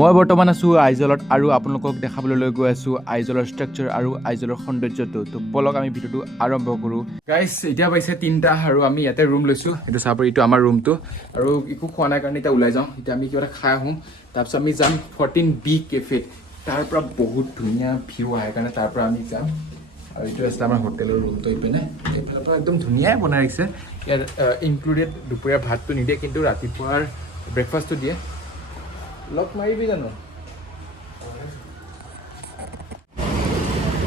মই বৰ্তমান আছোঁ আইজলত আৰু আপোনালোকক দেখাবলৈ গৈ আছোঁ আইজলৰ ষ্ট্ৰাকচাৰ আৰু আইজলৰ সৌন্দৰ্যটো। তো বলক আমি ভিডিঅ'টো আৰম্ভ কৰোঁ। গাইজ এতিয়া পাইছে 3টা আৰু আমি ইয়াতে ৰুম লৈছোঁ। এইটো চাব এইটো আমাৰ ৰুমটো আৰু একো খোৱা নাই কাৰণে এতিয়া ওলাই যাওঁ। এতিয়া আমি কিবা এটা খাই আহোঁ, তাৰপিছত আমি যাম 14B কেফেত। তাৰ পৰা বহুত ধুনীয়া ভিউ আহে কাৰণে তাৰ পৰা আমি যাম। আৰু এইটো আছে আমাৰ হোটেলৰ ৰুমটো এইপিনে। এইফালৰ পৰা একদম ধুনীয়াই বনাই ৰাখিছে। ইয়াত ইনক্লুডেড দুপৰীয়া ভাতটো নিদিয়ে, কিন্তু ৰাতিপুৱাৰ ব্ৰেকফাষ্টটো দিয়ে। লক মাৰিবি জানো?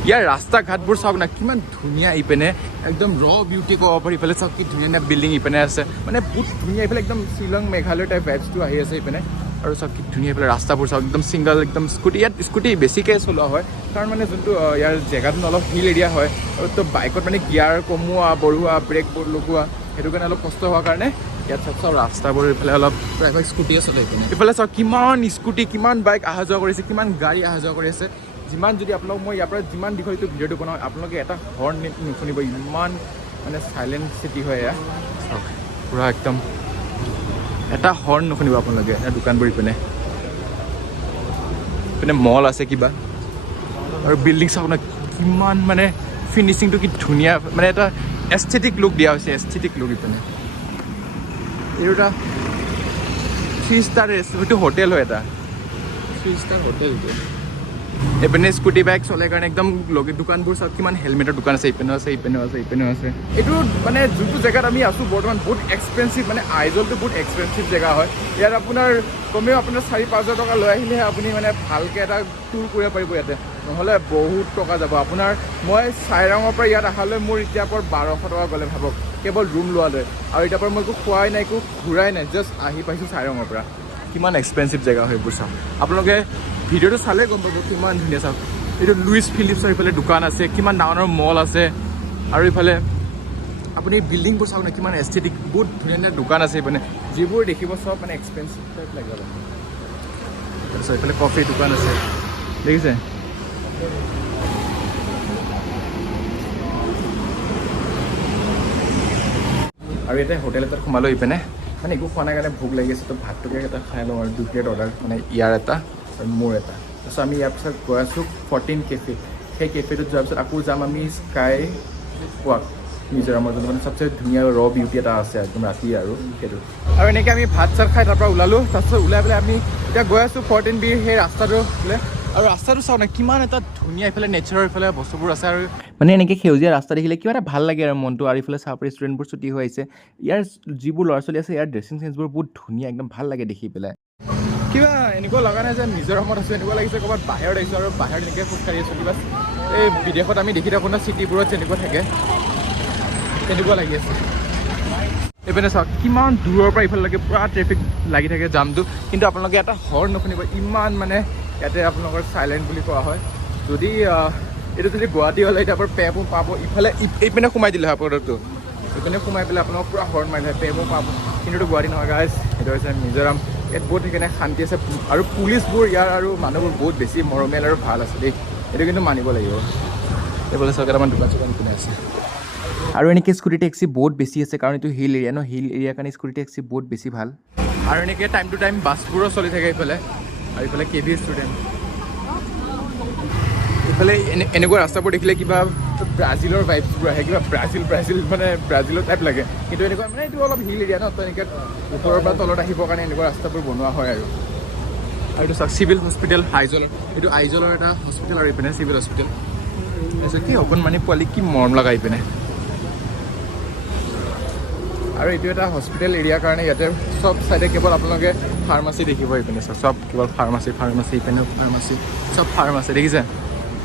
ইয়াৰ ৰাস্তা ঘাটবোৰ চাওক না, কিমান ধুনীয়া। ইপিনে একদম বিউটি ক'ব পাৰি। ইফালে চাওক কি ধুনীয়া ধুনীয়া বিল্ডিং ইপিনে আছে, মানে বহুত ধুনীয়া। ইফালে একদম শ্বিলং মেঘালয় টাইপ ভাইবছটো আহি আছে ইপিনে। আৰু চাওক কি ধুনীয়া ইফালে ৰাস্তাবোৰ চাওক, একদম ছিংগল একদম স্কুটি। ইয়াত স্কুটি বেছিকৈ চলোৱা হয় কাৰণ মানে যোনটো ইয়াৰ জেগাটো অলপ হিল এৰিয়া হয়, আৰু তো বাইকত মানে গিয়াৰ কমোৱা বঢ়োৱা ব্ৰেকবোৰ লগোৱা সেইটো কাৰণে অলপ কষ্ট হোৱাৰ কাৰণে ইয়াত চাওক ৰাস্তাবোৰ ইফালে অলপ প্ৰায়ভাগ স্কুটিয়ে চলে ইপিনে। ইফালে চাওক কিমান স্কুটি কিমান বাইক অহা যোৱা কৰিছে, কিমান গাড়ী অহা যোৱা কৰি আছে। যিমান যদি আপোনালোক মই ইয়াৰ পৰা যিমান দীঘলীটো ভিডিঅ'টো বনাওঁ, আপোনালোকে এটা হৰ্ণ নুশুনিব। ইমান মানে চাইলেণ্ট চিটি হয় এয়া। চাওক পূৰা একদম এটা হৰ্ণ নুশুনিব আপোনালোকে। দোকানবোৰ ইপিনে ইপিনে মল আছে কিবা, আৰু বিল্ডিং চাওক না কিমান মানে ফিনিচিংটো কি ধুনীয়া, মানে এটা এস্থেটিক লুক দিয়া হৈছে। এস্থেটিক লুক ইপিনে। এইটো এটা 3 ষ্টাৰ হয়তো হোটেল হয়, এটা 3 ষ্টাৰ হোটেল। এইপিনে স্কুটি বাইক চলে কাৰণে একদম লগে দোকানবোৰ চাওক, কিমান হেলমেটৰ দোকান আছে। ইপিনেও আছে ইপিনেও আছে ইপিনেও আছে। এইটো মানে যোনটো জেগাত আমি আছোঁ বৰ্তমান বহুত এক্সপেঞ্চিভ, মানে আইজলটো বহুত এক্সপেঞ্চিভ জেগা হয়। ইয়াত আপোনাৰ কমেও আপোনাৰ 4-5 হাজাৰ টকা লৈ আহিলেহে আপুনি মানে ভালকৈ এটা টুৰ কৰিব পাৰিব ইয়াতে, নহ'লে বহুত টকা যাব আপোনাৰ। মই চাইৰাঙৰ পৰা ইয়াত অহালৈ মোৰ এতিয়া পৰা 1200 টকা গ'লে ভাবক, কেৱল ৰুম লোৱালৈ। আৰু এতিয়াৰ পৰা মই একো খোৱাই নাই, একো ঘূৰাই নাই, জাষ্ট আহি পাইছোঁ চাইৰাঙৰ পৰা। কিমান এক্সপেঞ্চিভ জেগা হয় এইবোৰ চাওক। আপোনালোকে ভিডিঅ'টো চালে গম পাব কিমান ধুনীয়া। চাওক এইটো লুইচ ফিলিপছৰ ইফালে দোকান আছে, কিমান ডাঙৰ ডাঙৰ মল আছে। আৰু ইফালে আপুনি বিল্ডিংবোৰ চাওক না, কিমান এস্থেটিক, বহুত ধুনীয়া ধুনীয়া দোকান আছে ইপিনে, যিবোৰ দেখিব চব মানে এক্সপেঞ্চিভ টাইপ লাগে। তাৰপিছত এইফালে কফি দোকান আছে, দেখিছে? আৰু এতিয়া হোটেল এটাত সোমালোঁ ইপিনে, মানে একো খোৱা নাই কাৰণে ভোক লাগি আছে। তো ভাতটোকে এটা খাই লওঁ আৰু 2 প্লেট অৰ্ডাৰ, মানে ইয়াৰ এটা আৰু মোৰ এটা। তাৰপিছত আমি ইয়াৰ পিছত গৈ আছোঁ 14 কেফে। সেই কেফেটোত যোৱাৰ পিছত আকৌ যাম আমি স্কাই ৱাক, মিজোৰামৰ যোনটো মানে চবচে ধুনীয়া বিউটি এটা আছে একদম ৰাতি আৰু সেইটো। আৰু এনেকৈ আমি ভাত চাত খাই তাৰ পৰা ওলালোঁ। তাৰপিছত ওলাই পেলাই আমি এতিয়া গৈ আছোঁ 14Bৰ সেই ৰাস্তাটো বোলে। আৰু ৰাস্তাটো চাওঁ না, কিমান এটা ধুনীয়া। ইফালে নেচাৰৰ ইফালে বস্তুবোৰ আছে, আৰু মানে এনেকৈ সেউজীয়া ৰাস্তা দেখিলে কিবা এটা ভাল লাগে আৰু মনটো। আৰু ইফালে চাহ ৰেষ্টুৰেণ্টবোৰ ছুটি হৈ আহিছে। ইয়াৰ যিবোৰ ল'ৰা ছোৱালী আছে, ইয়াৰ ড্ৰেছিং চেঞ্চবোৰ বহুত ধুনীয়া, একদম ভাল লাগে দেখি পেলাই। কিবা এনেকুৱা লগা নাই যে মিজোৰামত আছোঁ, এনেকুৱা লাগিছে ক'ৰবাত বাহিৰত আহিছোঁ আৰু বাহিৰত এনেকৈ খোজকাঢ়ি আছোঁ। কিবা এই বিদেশত আমি দেখি থাকোঁ না চিটিবোৰত যেনেকুৱা থাকে, তেনেকুৱা লাগি আছে। এইপিনে চাওক কিমান দূৰৰ পৰা ইফালেলৈকে পূৰা ট্ৰেফিক লাগি থাকে, জামটো। কিন্তু আপোনালোকে এটা হৰ্ণ নুশুনিব, ইমান মানে ইয়াতে আপোনালোকৰ চাইলেণ্ট বুলি কোৱা হয়। যদি এইটো যদি গুৱাহাটী হ'লে এতিয়া আপোনাৰ পেবো পাব, ইফালে এইপিনে সোমাই দিলে হয় প্ৰডাক্টটো, এইপিনে সোমাই পেলাই আপোনালোক পূৰা হৰ্ণ মাৰিলে হয়, পেবো পাব। কিন্তু এইটো গুৱাহাটী নহয় গাইজ, এইটো হৈছে মিজোৰাম। ইয়াত বহুত সেইকাৰণে শান্তি আছে, আৰু পুলিচবোৰ ইয়াৰ আৰু মানুহবোৰ বহুত বেছি মৰমীয়াল আৰু ভাল আছে দেই, এইটো কিন্তু মানিব লাগিব। এইফালে চাওক কেইটামান দোকান চোকান কিনে আছে। আৰু এনেকৈ স্কুটি টেক্সি বহুত বেছি আছে, কাৰণ এইটো হিল এৰিয়া ন, হিল এৰিয়াৰ কাৰণে স্কুটি টেক্সি বহুত বেছি ভাল। আৰু এনেকৈ টাইম টু টাইম বাছবোৰো চলি থাকে এইফালে। আৰু এইফালে KV ষ্টুডেণ্ট। এইফালে এনেকুৱা ৰাস্তাবোৰ দেখিলে কিবা ব্ৰাজিলৰ ভাইবছবোৰ আহে, কিবা ব্ৰাজিল মানে ব্ৰাজিলৰ টাইপ লাগে। কিন্তু এনেকুৱা মানে এইটো অলপ হিল এৰিয়া ন, তো এনেকৈ ওপৰৰ পৰা তলত আহিবৰ কাৰণে এনেকুৱা ৰাস্তাবোৰ বনোৱা হয়। আৰু এইটো চাওক চিভিল হস্পিটেল আইজলৰ, এইটো আইজলৰ এটা হস্পিটেল, আৰু এইপিনে চিভিল হস্পিটেল। তাৰপিছত কি অকণমানি পোৱালি কি মৰম লগা এইপিনে। আৰু এইটো এটা হস্পিটেল এৰিয়াৰ কাৰণে ইয়াতে চব চাইডে কেৱল আপোনালোকে ফাৰ্মাচী দেখিব। এইপিনে চব কেৱল ফাৰ্মাচী, ইপিনেও ফাৰ্মাচী, চব ফাৰ্মাচী দেখিছে।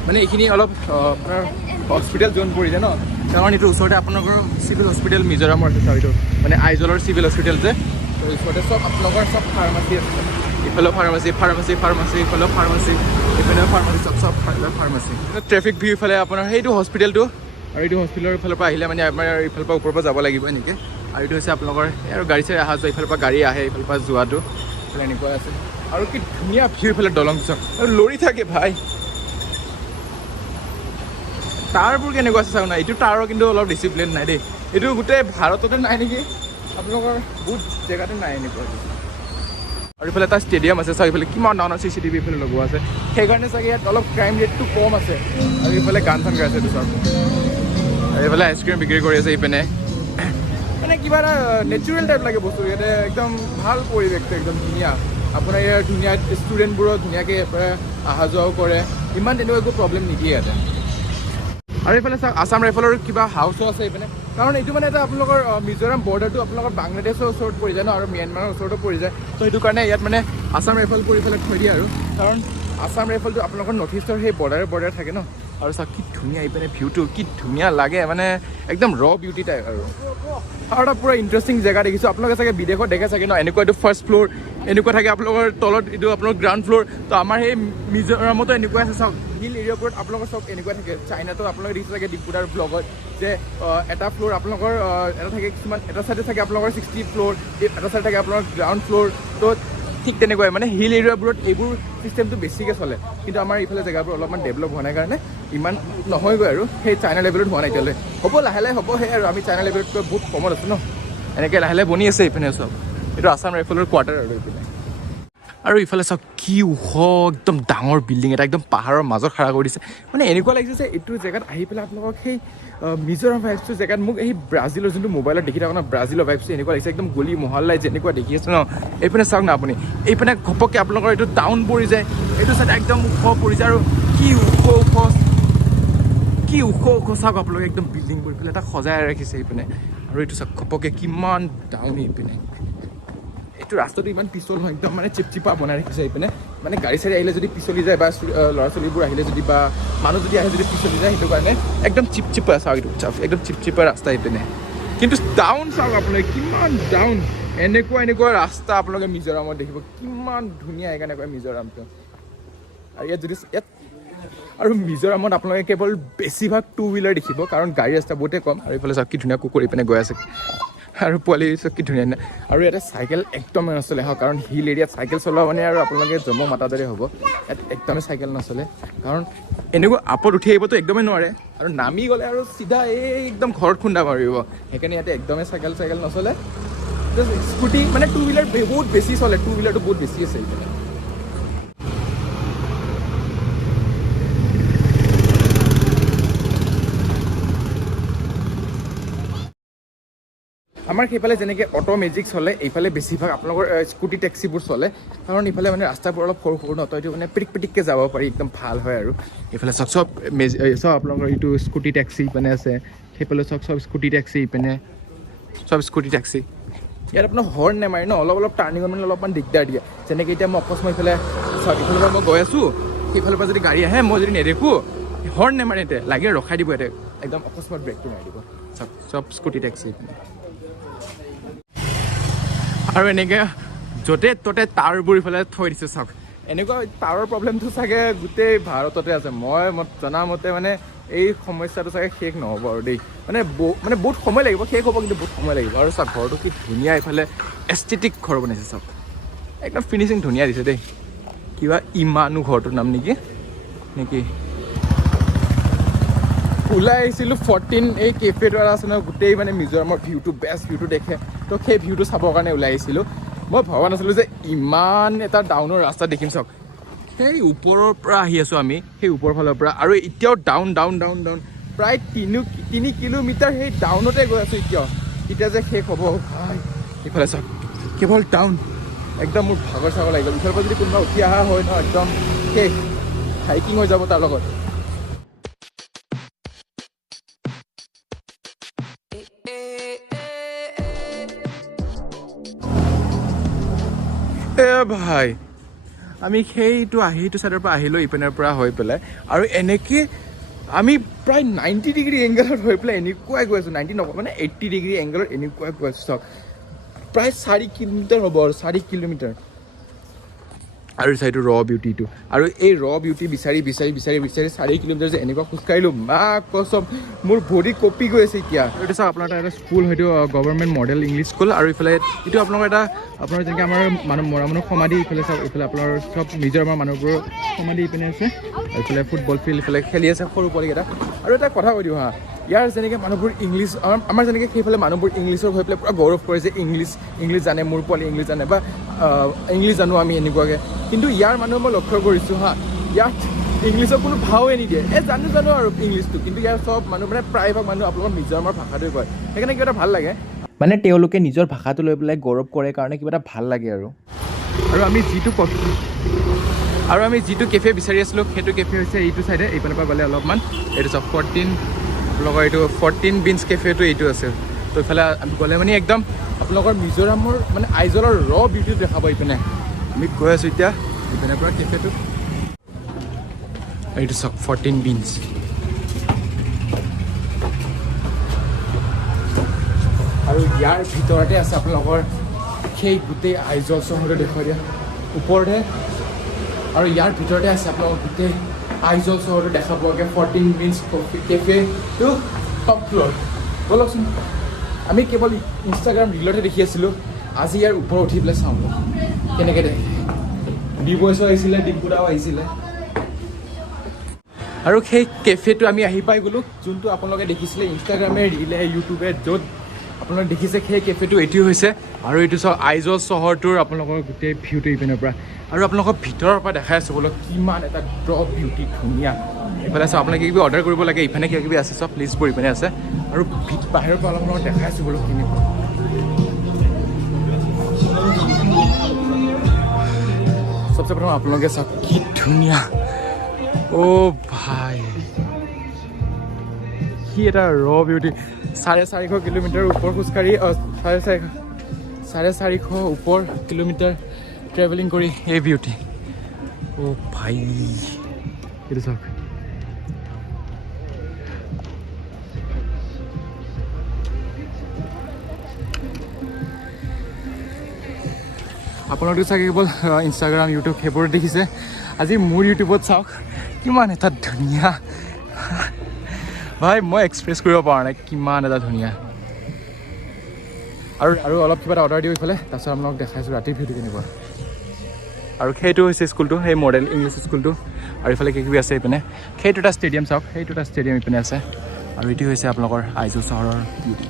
মানে এইখিনি অলপ আপোনাৰ হস্পিটেল জোন পৰিছে ন, কাৰণ এইটো ওচৰতে আপোনালোকৰ চিভিল হস্পিটেল মিজোৰামৰ আছে। এইটো মানে আইজলৰ চিভিল হস্পিটেল যে, তো ওচৰতে চব আপোনালোকৰ চব ফাৰ্মাচী আছে। ইফালেও ফাৰ্মাচী, ইফালেও ফাৰ্মাচী, ইপিনেও ফাৰ্মাচী, চব ফাৰ্মাচী। ট্ৰেফিক ভিউ ইফালে আপোনাৰ সেইটো হস্পিটেলটো, আৰু এইটো হস্পিটেলৰ ইফালৰ পৰা আহিলে মানে আমাৰ ইফালৰ পৰা ওপৰৰ পৰা যাব লাগিব এনেকৈ। আৰু এইটো হৈছে আপোনালোকৰ আৰু গাড়ী চাড়ী অহা যোৱা, ইফালৰ পৰা গাড়ী আহে, ইফালৰ পৰা যোৱাটো ইফালে এনেকুৱা আছে। আৰু কি ধুনীয়া ভিউ ইফালে দলং চাওক, আৰু লৰি থাকে ভাই। টাৰবোৰ কেনেকুৱা আছে চাওক না, এইটো টাৰৰ কিন্তু অলপ ডিচিপ্লিন নাই দেই। এইটো গোটেই ভাৰততে নাই নেকি, আপোনালোকৰ বহুত জেগাতে নাই এনেকুৱা। আৰু ইফালে এটা ষ্টেডিয়াম আছে চাওক ইফালে কিমান ডাঙৰ CCTV ইফালে লগোৱা আছে সেইকাৰণে চাগে ইয়াত অলপ ক্ৰাইম ৰেটটো কম আছে আৰু ইফালে গান চান গাই আছে চাওক আৰু ইফালে আইচক্ৰীম বিক্ৰী কৰি আছে ইপিনে মানে কিবা এটা নেচাৰেল টাইপ লাগে বস্তু ইয়াতে একদম ভাল পৰিৱেশটো একদম ধুনীয়া আপোনাৰ ইয়াৰ ধুনীয়া ষ্টুডেণ্টবোৰো ধুনীয়াকৈ অহা যোৱাও কৰে ইমান তেনেকুৱা একো প্ৰব্লেম নিদিয়ে ইয়াতে আৰু এইফালে চাওক আছাম ৰাইফলৰ কিবা হাউচো আছে এইপিনে কাৰণ এইটো মানে এটা আপোনালোকৰ মিজোৰাম বৰ্ডাৰটো আপোনালোকৰ বাংলাদেশৰ ওচৰত পৰি যায় ন আৰু ম্যানমাৰৰ ওচৰতো পৰি যায় ত' সেইটো কাৰণে ইয়াত মানে আছাম ৰাইফল কৰি পেলাই থৈ দিয়ে আৰু কাৰণ আছাম ৰাইফলটো আপোনালোকৰ নৰ্থ ইষ্টৰ সেই বৰ্ডাৰ থাকে ন আৰু চাওক কি ধুনীয়া এইপিনে ভিউটো কি ধুনীয়া লাগে মানে একদম বিউটি টাইপ আৰু এটা পুৰা ইণ্টাৰেষ্টিং জেগা দেখিছোঁ আপোনালোকে চাগে বিদেশত দেখে চাগে ন এনেকুৱা এইটো ফাৰ্ষ্ট ফ্ল'ৰ এনেকুৱা থাকে আপোনালোকৰ তলত এইটো আপোনালোকৰ গ্ৰাউণ্ড ফ্ল'ৰ তো আমাৰ সেই মিজোৰামতো এনেকুৱা আছে চাওক হিল এৰিয়াবোৰত আপোনালোকৰ চব এনেকুৱা থাকে চাইনাতো আপোনালোকে দেখিছে চাগে ডিপুদাৰ ব্লগত যে এটা ফ্ল'ৰ আপোনালোকৰ এটা থাকে কিছুমান এটা চাইডে থাকে আপোনালোকৰ 60 ফ্ল'ৰ এটা চাইডে থাকে আপোনালোকৰ গ্ৰাউণ্ড ফ্ল'ৰ তো ঠিক তেনেকুৱাই মানে হিল এৰিয়াবোৰত এইবোৰ চিষ্টেমটো বেছিকৈ চলে কিন্তু আমাৰ এইফালে জেগাবোৰ অলপমান ডেভেলপ হোৱা নাই কাৰণে ইমান নহয়গৈ আৰু সেই চাইনা লেভেলত হোৱা নাই এতিয়ালৈ হ'ব লাহে লাহে হ'ব সেই আৰু আমি চাইনা লেভেলতকৈ বহুত কমত আছোঁ ন এনেকৈ লাহে লাহে বনি আছে এইপিনে চব এইটো আছাম ৰাইফলৰ কোৱাৰ্টাৰ আৰু এইপিনে আৰু ইফালে চাওক কি ওখ একদম ডাঙৰ বিল্ডিং এটা একদম পাহাৰৰ মাজত খাৰা কৰি দিছে মানে এনেকুৱা লাগিছে যে এইটো জেগাত আহি পেলাই আপোনালোকক সেই মিজোৰাম ভাইবছটো জেগাত মোক এই ব্ৰাজিলৰ যোনটো মোবাইলত দেখি থকা ন ব্ৰাজিলৰ ভাইবছটো এনেকুৱা লাগিছে একদম গলি মহল্লাই যেনেকুৱা দেখি আছে ন এইপিনে চাওক না আপুনি এইপিনে ঘপককৈ আপোনালোকৰ এইটো টাউন পৰি যায় এইটো চাইডে একদম ওখ পৰি যায় আৰু কি ওখ চাওক আপোনালোকে একদম বিল্ডিং কৰি পেলাই এটা সজাই ৰাখিছে এইপিনে আৰু এইটো চাওক ঘপককৈ কিমান ডাউন এইপিনে এইটো ৰাস্তাটো ইমান পিছল নহয় একদম মানে চিপচিপা বনাই ৰাখিছে এইপিনে মানে গাড়ী চাড়ী আহিলে যদি পিছলি যায় বা ল'ৰা ছোৱালীবোৰ আহিলে যদি বা মানুহ যদি আহে যদি পিছলি যায় সেইটো কাৰণে একদম চিপচিপা চাওক এইটো চাওক একদম চিপচিপা ৰাস্তা এইপিনে কিন্তু ডাউন চাওক আপোনালোকে কিমান ডাউন এনেকুৱা ৰাস্তা আপোনালোকে মিজোৰামত দেখিব কিমান ধুনীয়া সেইকাৰণে কয় মিজোৰামটো আৰু ইয়াত আৰু মিজোৰামত আপোনালোকে কেৱল বেছিভাগ 2 হুইলাৰ দেখিব কাৰণ গাড়ী ৰাস্তা বহুতেই কম আৰু এইফালে চাওক কি ধুনীয়া কুকুৰ এইপিনে গৈ আছে আৰু পোৱালি চব কি ধুনীয়া আৰু ইয়াতে চাইকেল একদমেই নচলে হওক কাৰণ হিল এৰিয়াত চাইকেল চলোৱা মানে আৰু আপোনালোকে জন্ম মাতা দৰে হ'ব ইয়াত একদমেই চাইকেল নচলে কাৰণ এনেকুৱা আপত উঠি আহিবতো একদমেই নোৱাৰে আৰু নামি গ'লে আৰু চিধা এই একদম ঘৰত খুন্দা মাৰিব সেইকাৰণে ইয়াতে একদমেই চাইকেল নচলে স্কুটি মানে 2 হুইলাৰ বহুত বেছি চলে 2 হুইলাৰটো বহুত বেছি আছে এইফালে আমাৰ সেইফালে যেনেকৈ অটো মেজিক চলে এইফালে বেছিভাগ আপোনালোকৰ স্কুটি টেক্সিবোৰ চলে কাৰণ ইফালে মানে ৰাস্তাবোৰ অলপ সৰু ন তো এইটো মানে পিটিককৈ যাব পাৰি একদম ভাল হয় আৰু এইফালে চব আপোনালোকৰ এইটো স্কুটি টেক্সি মানে আছে সেইফালে চব স্কুটি টেক্সি ইপিনে চব স্কুটি টেক্সি ইয়াত আপোনাৰ হৰ্ণ নেমাৰে ন অলপ টাৰ্ণিঙত মানে অলপমান দিগদাৰ দিয়ে যেনেকৈ এতিয়া মই অকস্মাত ইফালে পৰা মই গৈ আছোঁ সেইফালৰ পৰা যদি গাড়ী আহে মই যদি নেদেখোঁ হৰ্ণ নেমাৰে ইয়াতে লাগে ৰখাই দিব ইয়াতে একদম অকস্মাত ব্ৰেকটো মাৰি দিব চব স্কুটি টেক্সি ইপিনে আৰু এনেকৈ য'তে ত'তে তাঁৰবোৰ ইফালে থৈ দিছে চাওক এনেকুৱা তাঁৰৰ প্ৰব্লেমটো চাগে গোটেই ভাৰততে আছে মই জনামতে মানে এই সমস্যাটো চাগে শেষ নহ'ব আৰু দেই মানে বহুত সময় লাগিব শেষ হ'ব কিন্তু বহুত সময় লাগিব আৰু চাওক ঘৰটো কি ধুনীয়া ইফালে এস্থেটিক ঘৰ বনাইছে চাওক একদম ফিনিচিং ধুনীয়া দিছে দেই কিবা ইমানো ঘৰটোৰ নাম নেকি ওলাই আহিছিলোঁ 14 এই কেফেটো আছে ন গোটেই মানে মিজোৰামৰ ভিউটো বেষ্ট ভিউটো দেখে তো সেই ভিউটো চাবৰ কাৰণে ওলাই আহিছিলোঁ মই ভবা নাছিলোঁ যে ইমান এটা ডাউনৰ ৰাস্তা দেখিম চাওক সেই ওপৰৰ পৰা আহি আছোঁ আমি সেই ওপৰৰ ফালৰ পৰা আৰু এতিয়াও ডাউন প্ৰায় 3 কিলোমিটাৰ সেই ডাউনতে গৈ আছোঁ এতিয়া যে শেষ হ'ব ইফালে চাওক কেৱল ডাউন একদম মোৰ ভাগৰ লাগি গ'ল ইফালৰ পৰা যদি কোনোবা উঠি অহা হয় ন একদম শেষ হাইকিং হৈ যাব তাৰ লগত ভাই আমি সেইটো চাইডৰ পৰা আহিলোঁ ইপিনৰ পৰা হৈ পেলাই আৰু এনেকৈ আমি প্ৰায় 90 ডিগ্ৰী এংগলত হৈ পেলাই এনেকুৱাই গৈ আছোঁ 90 নকওঁ মানে 80 ডিগ্ৰী এংগলত এনেকুৱাই গৈ আছোঁ চাওক প্ৰায় 4 কিলোমিটাৰ হ'ব আৰু 4 কিলোমিটাৰ আৰু চাইটো বিউটিটো আৰু এই বিউটি বিচাৰি 4 কিলোমিটাৰ যে এনেকুৱা খোজকাঢ়িলোঁ কচম মোৰ ভৰি কঁপি গৈ আছে এতিয়া এইটো চাওক আপোনাৰ এটা স্কুল হয়তো গভৰ্ণমেণ্ট মডেল ইংলিছ স্কুল আৰু ইফালে এইটো আপোনালোকৰ আপোনাৰ যেনেকৈ আমাৰ মৰা সমাধি ইফালে চাওক ইফালে আপোনাৰ চব মিজোৰামৰ মানুহবোৰৰ সমাধি ইপিনে আছে আৰু ইফালে ফুটবল ফিল্ড ইফালে খেলি আছে সৰু পোৱালীকেইটা আৰু এটা কথা কৈ দিওঁ হা ইয়াৰ যেনেকৈ মানুহবোৰ ইংলিছ আমাৰ যেনেকৈ সেইফালে মানুহবোৰ ইংলিছৰ হৈ পেলাই পূৰা গৌৰৱ কৰে যে ইংলিছ জানে মোৰ পোৱালি ইংলিছ জানে বা ইংলিছ জানো আমি এনেকুৱাকৈ, কিন্তু ইয়াৰ মানুহ মই লক্ষ্য কৰিছোঁ হা, ইয়াত ইংলিছৰ কোনো ভাৱে নিদিয়ে, জানো আৰু ইংলিছটো, কিন্তু ইয়াৰ চব মানুহ মানে প্ৰায়ভাগ মানুহ আপোনালোকৰ নিজৰ আমাৰ ভাষাটোৱে কয়, সেইকাৰণে কিবা এটা ভাল লাগে, মানে তেওঁলোকে নিজৰ ভাষাটো লৈ পেলাই গৌৰৱ কৰে কাৰণে কিবা এটা ভাল লাগে আৰু আমি যিটো কেফে বিচাৰি আছিলোঁ সেইটো কেফে হৈছে এইটো চাইডে, এইফালৰ পৰা গ'লে অলপমান এইটো চব 14 আপোনালোকৰ এইটো 14 বিনছ কেফেটো এইটো আছে। তো এইফালে আমি গ'লে মানে একদম আপোনালোকৰ মিজোৰামৰ মানে আইজলৰ বিউটিটো দেখাব এইপিনে। আমি গৈ আছোঁ এতিয়া এইপিনৰ পৰা কেফেটো, এইটো চব 14 বিনছ। আৰু ইয়াৰ ভিতৰতে আছে আপোনালোকৰ সেই গোটেই আইজল চহৰটো দেখুৱাই দিয়া ওপৰতে, আৰু ইয়াৰ ভিতৰতে আছে আপোনালোকৰ গোটেই আইজল চহৰটো দেখা পোৱাকৈ 14 বিনছ কেফেটো টপ ফ্ল'ৰ। ব'লকচোন, আমি কেৱল ইনষ্টাগ্ৰাম ৰিলতহে দেখি আছিলোঁ, আজি ইয়াৰ ওপৰত উঠি পেলাই চাওঁ কেনেকৈ দেখে। ডিবইছো আহিছিলে, ডিম্পুদাও আহিছিলে, আৰু সেই কেফেটো আমি আহি পাই গ'লোঁ, যোনটো আপোনালোকে দেখিছিলে ইনষ্টাগ্ৰামে ৰিলে ইউটিউবে য'ত আপোনালোকে দেখিছে সেই কেফেটো এইটোও হৈছে। আৰু এইটো চব আইজল চহৰটোৰ আপোনালোকৰ গোটেই ভিউটো ইপিনৰ পৰা, আৰু আপোনালোকৰ ভিতৰৰ পৰা দেখাই আছোঁ বোলো কিমান এটা বিউটি ধুনীয়া। এইফালে চাওক আপোনালোকে কিবা অৰ্ডাৰ কৰিব লাগে, ইফালে কিবা কিবি আছে চব লিষ্টবোৰ ইপিনে আছে, আৰু বাহিৰৰ পৰা অলপ দেখাই আছোঁ বোলো কেনেকুৱা। চবচে প্ৰথম আপোনালোকে চাওক কি ধুনীয়া, ভাই কি এটা বিউটি। 450 কিলোমিটাৰ ওপৰ খোজকাঢ়ি 450 ওপৰ কিলোমিটাৰ ট্ৰেভেলিং কৰি এই বিউটি। ভাই এইটো চাওক, আপোনালোকে চাগে কেৱল ইনষ্টাগ্ৰাম ইউটিউব সেইবোৰ দেখিছে, আজি মোৰ ইউটিউবত চাওক কিমান এটা ধুনীয়া। ভাই মই এক্সপ্ৰেছ কৰিব পৰা নাই কিমান এটা ধুনীয়া। আৰু অলপ কিবা এটা অৰ্ডাৰ দিওঁ এইফালে, তাৰপিছত আপোনালোকক দেখাইছোঁ ৰাতিৰ ভিউটো কেনেকুৱা। আৰু সেইটো হৈছে স্কুলটো, সেই মডেল ইংলিছ স্কুলটো, আৰু এইফালে কিবি আছে এইপিনে, সেইটো এটা ষ্টেডিয়াম চাওক, সেইটো এটা ষ্টেডিয়াম এইপিনে আছে। আৰু এইটো হৈছে আপোনালোকৰ আইজল চহৰৰ বিউটি।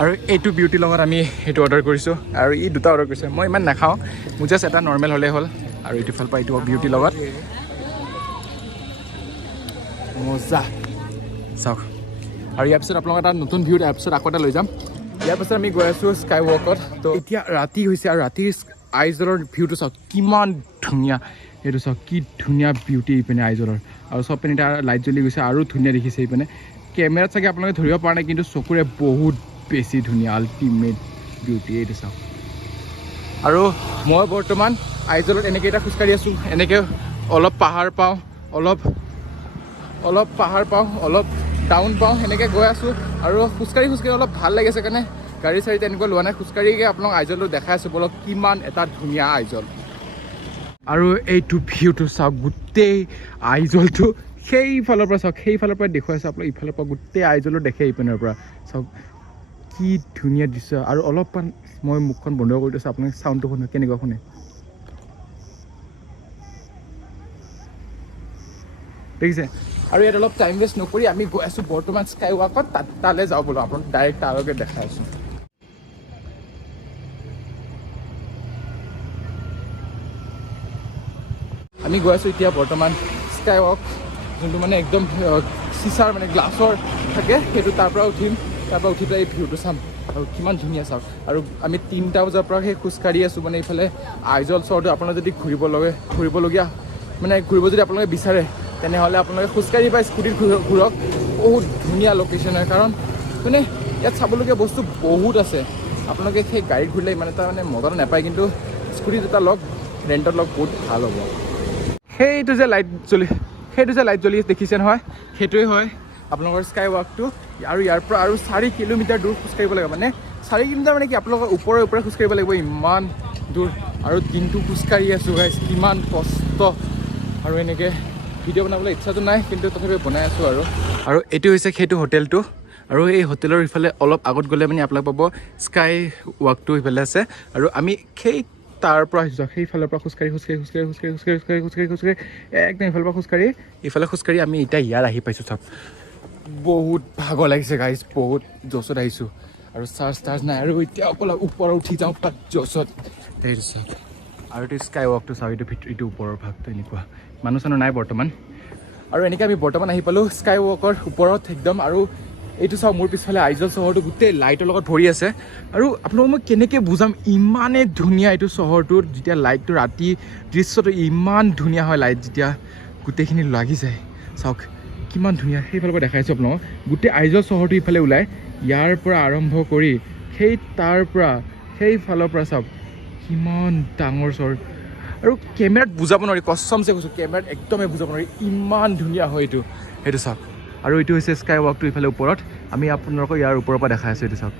আৰু এইটো বিউটিৰ লগত আমি সেইটো অৰ্ডাৰ কৰিছোঁ, আৰু ই দুটা অৰ্ডাৰ কৰিছোঁ। মই ইমান নাখাওঁ, মোৰ জাষ্ট এটা নৰ্মেল হ'লেই হ'ল। আৰু এইটো ফালৰ পৰা এইটো বিউটিৰ লগত মজা চাওক। আৰু ইয়াৰ পিছত আপোনালোকৰ এটা নতুন ভিউ, ইয়াৰ পিছত আকৌ এটা লৈ যাম। ইয়াৰ পিছত আমি গৈ আছোঁ স্কাই ৱাকত। তো এতিয়া ৰাতি হৈছে, আৰু ৰাতিৰ আইজলৰ ভিউটো চাওক কিমান ধুনীয়া। এইটো চাওক কি ধুনীয়া বিউটি এইপিনে আইজলৰ, আৰু চব পিনে এতিয়া লাইট জ্বলি গৈছে, আৰু ধুনীয়া দেখিছে এইপিনে। কেমেৰাত চাগে আপোনালোকে ধৰিব পৰা নাই, কিন্তু চকুৰে বহুত বেছি ধুনীয়া, আল্টিমেট বিউটি। এইটো চাওক। আৰু মই বৰ্তমান আইজলত এনেকৈ এটা খোজকাঢ়ি আছোঁ, এনেকৈ অলপ পাহাৰ পাওঁ, অলপ পাহাৰ পাওঁ, অলপ টাউন পাওঁ, সেনেকৈ গৈ আছোঁ। আৰু খোজকাঢ়ি অলপ ভাল লাগিছে কাৰণে গাড়ী চাড়ী তেনেকুৱা লোৱা নাই, খোজকাঢ়িকে আপোনাক আইজলটো দেখাই আছোঁ বলক কিমান এটা ধুনীয়া আইজল। আৰু এইটো ভিউটো চাওক, গোটেই আইজলটো সেইফালৰ পৰা চাওক, সেইফালৰ পৰা দেখুৱাইছোঁ আপোনাক, ইফালৰ পৰা গোটেই আইজলো দেখে এইপিনৰ পৰা চাওক কি ধুনীয়া দৃশ্য। আৰু অলপমান মই মুখখন বন্ধ কৰি দিছোঁ, আপোনাক চাউণ্ডটো শুনে কেনেকুৱা শুনে। দেখিছে? আৰু ইয়াত অলপ টাইম ৱেষ্ট নকৰি আমি গৈ আছোঁ বৰ্তমান স্কাই ৱাকত, তালৈ যাওঁ বোলো, আপোনাক ডাইৰেক্ট তালৈকে দেখাই আছোঁ। আমি গৈ আছোঁ এতিয়া বৰ্তমান স্কাই ৱাক, যোনটো মানে একদম চিচাৰ মানে গ্লাছৰ থাকে, সেইটো তাৰ পৰা উঠিম, তাৰ পৰা উঠি পেলাই এই ভিউটো চাম, আৰু কিমান ধুনীয়া চাওক। আৰু আমি 3টা বজাৰ পৰা সেই খোজকাঢ়ি আছোঁ, মানে এইফালে আইজল চহৰটো আপোনালোকে যদি ঘূৰিবলগীয়া মানে ঘূৰিব যদি আপোনালোকে বিচাৰে, তেনেহ'লে আপোনালোকে খোজকাঢ়ি বা স্কুটিত ঘূৰক। বহুত ধুনীয়া লোকেশ্যন হয়, কাৰণ মানে ইয়াত চাবলগীয়া বস্তু বহুত আছে। আপোনালোকে সেই গাড়ীত ঘূৰিলে ইমান এটা মানে মজাটো নাপায়, কিন্তু স্কুটিত এটা ৰেণ্টত বহুত ভাল হ'ব। সেইটো যে লাইট জ্বলি দেখিছে নহয়, সেইটোৱে হয় আপোনালোকৰ স্কাই ৱাকটো। আৰু ইয়াৰ পৰা আৰু 4 কিলোমিটাৰ দূৰ খোজকাঢ়িব লাগে, মানে 4 কিলোমিটাৰ মানে কি আপোনালোকৰ ওপৰে খোজকাঢ়িব লাগিব, ইমান দূৰ। আৰু দিনটো খোজকাঢ়ি আছোঁ গাইছ, কিমান কষ্ট। আৰু এনেকৈ ভিডিঅ' বনাবলৈ ইচ্ছাটো নাই, কিন্তু তথাপি বনাই আছোঁ। আৰু এইটো হৈছে সেইটো হোটেলটো, আৰু এই হোটেলৰ ইফালে অলপ আগত গ'লে মানে আপোনালোক পাব স্কাই ৱাকটো ইফালে আছে। আৰু আমি তাৰ পৰা আহিছোঁ, সেইফালৰ পৰা খোজকাঢ়ি একদম ইফালৰ পৰা খোজকাঢ়ি আমি এতিয়া ইয়াত আহি পাইছোঁ। চাওক বহুত ভাগৰ লাগিছে গাইজ, বহুত জছত আহিছোঁ। আৰু চাৰ্জ নাই আৰু এতিয়া অকল ওপৰত উঠি যাওঁ জছত সেইটো চাওক আৰু এইটো স্কাই ৱাকটো চাওক এইটো ওপৰৰ ভাগটো এনেকুৱা মানুহ চানুহ নাই বৰ্তমান আৰু এনেকৈ আমি বৰ্তমান আহি পালোঁ স্কাই ৱাকৰ ওপৰত একদম আৰু এইটো চাওক মোৰ পিছফালে আইজল চহৰটো গোটেই লাইটৰ লগত ভৰি আছে আৰু আপোনালোকক মই কেনেকৈ বুজাম ইমানেই ধুনীয়া এইটো চহৰটোত যেতিয়া লাইটটো ৰাতি দৃশ্যটো ইমান ধুনীয়া হয় লাইট যেতিয়া গোটেইখিনি লাগি যায় চাওক কিমান ধুনীয়া সেইফালৰ পৰা দেখাইছোঁ আপোনালোকক গোটেই আইজল চহৰটো ইফালে ওলায় ইয়াৰ পৰা আৰম্ভ কৰি তাৰ পৰা সেইফালৰ পৰা চাওক কিমান ডাঙৰ চহৰ আৰু কেমেৰাত বুজাব নোৱাৰি কছমছে কৈছোঁ কেমেৰাত একদমেই বুজাব নোৱাৰি ইমান ধুনীয়া হয় এইটো সেইটো চাওক আৰু এইটো হৈছে স্কাই ৱাকটো ইফালে ওপৰত আমি আপোনালোকক ইয়াৰ ওপৰৰ পৰা দেখাই আছোঁ এইটো চাওক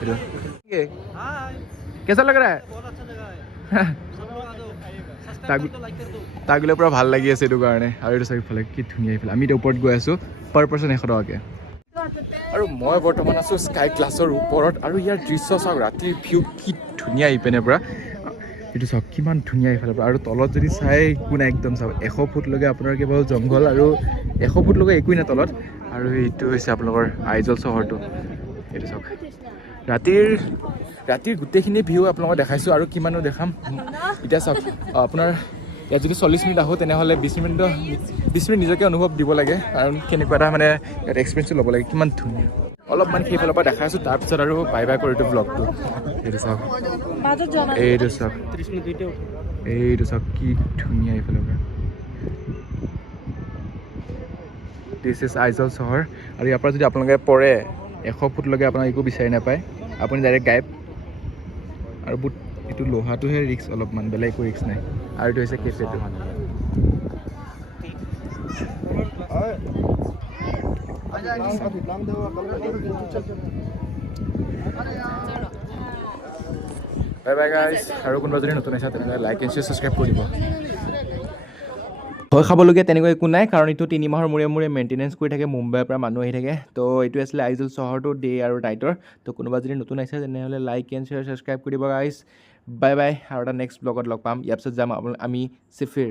এইটো কেঁচা লগ তাক পৰা ভাল লাগি আছে এইটো কাৰণে আৰু এইটো চাওক ইফালে কি ধুনীয়া ইফালে আমি এতিয়া ওপৰত গৈ আছোঁ পাৰ পাৰ্চন 100 টকাকৈ আৰু মই বৰ্তমান আছোঁ স্কাই গ্লাছৰ ওপৰত আৰু ইয়াৰ দৃশ্য চাওক ৰাতিৰ ভিউ কি ধুনীয়া ইপিনে পৰা এইটো চাওক কিমান ধুনীয়া ইফালৰ পৰা আৰু তলত যদি চাই একো নাই একদম চাওক 100 ফুটলৈকে আপোনাৰ কেৱল জংঘল আৰু 100 ফুটলৈকে একোৱেই নাই তলত আৰু এইটো হৈছে আপোনালোকৰ আইজল চহৰটো এইটো চাওক ৰাতিৰ গোটেইখিনি ভিউ আপোনালোকক দেখাইছোঁ আৰু কিমানো দেখাম এতিয়া চাওক আপোনাৰ ইয়াত যদি 40 মিনিট আহোঁ তেনেহ'লে 20 মিনিট নিজকে অনুভৱ দিব লাগে কাৰণ কেনেকুৱা এটা মানে ইয়াত এক্সপিৰিয়েঞ্চটো ল'ব লাগে কিমান ধুনীয়া অলপমান সেইফালৰ পৰা দেখাইছোঁ তাৰপিছত আৰু বাই কৰি এইটো ব্লগটো এইটো চাওক এইটো চাওক কি ধুনীয়া এইফালৰ পৰা দিছ ইজ আইজল চহৰ আৰু ইয়াৰ পৰা যদি আপোনালোকে পৰে 100 ফুটলৈকে আপোনাক একো বিচাৰি নাপায় আপুনি ডাইৰেক্ট গায়ব আৰু এইটো লোহাটোহে ৰিক্স অলপমান বেলেগ একো ৰিক্স নাই আৰু এইটো হৈছে কেফেটো বাই গাইজ আৰু কোনোবা যদি নতুন আছে তেনেহ'লে লাইক এণ্ড শ্বেয়াৰ ছাবস্ক্ৰাইব কৰি দিব ভয় খাবলগীয়া তেনেকুৱা একো নাই কাৰণ এইটো 3 মাহৰ মূৰে মেইনটেনেঞ্চ কৰি থাকে মুম্বাইৰ পৰা মানুহ আহি থাকে তো এইটো আছিলে আইজল চহৰটো ডে আৰু নাইটৰ তো কোনোবা যদি নতুন আহিছে তেনেহ'লে লাইক এণ্ড শ্বেয়াৰ ছাবস্ক্ৰাইব কৰি দিব গাইজ বাই আৰু এটা নেক্সট ব্লগত লগ পাম ইয়াৰ পিছত যাম আমি চিফিৰ